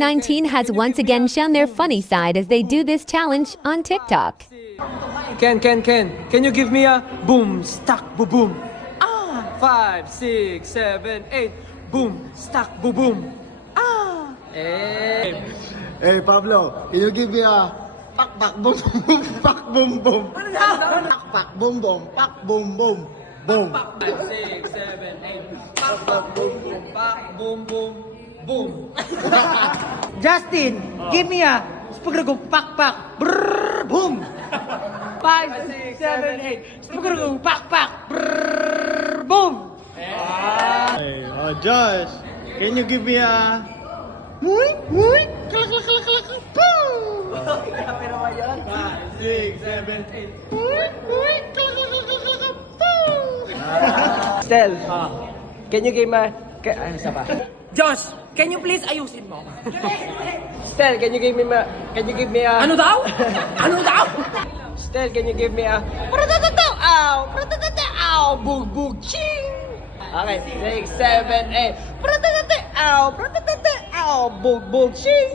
2019 has once again shown their funny side as they do this challenge on TikTok. Can you give me a boom, stack, boom, boom? 5, 6, 7, 8. Boom, stack, boom, boom. Hey Pablo, can you give me a pak pak boom boom pak boom boom? Pak pak boom boom pak boom boom boom. 5, 6, 7, 8. Pak, pak, boom, boom, pak, boom, boom, boom. Justin, give me a spaghetti pak pak brrr boom. 5, 6, 7, 8. Spaghetti pak pak brrr boom. Hey, Josh, can you give me a muy muy kalak kalak kalak kalak boom? 5, 6, 7, 8. Muy muy kalak kalak kalak kalak boom. Stel, can you give me... Isa pa. Josh, can you please ayusin mo? Stel, can you give me a... Ano daw? Ano daw? Stel, can you give me a... Pratatataw, ow! Pratatataw, ow! Bug, bug, ching! Okay, 6, 7, 8. Pratatataw, ow! Pratatataw, ow! Bug, bug, ching!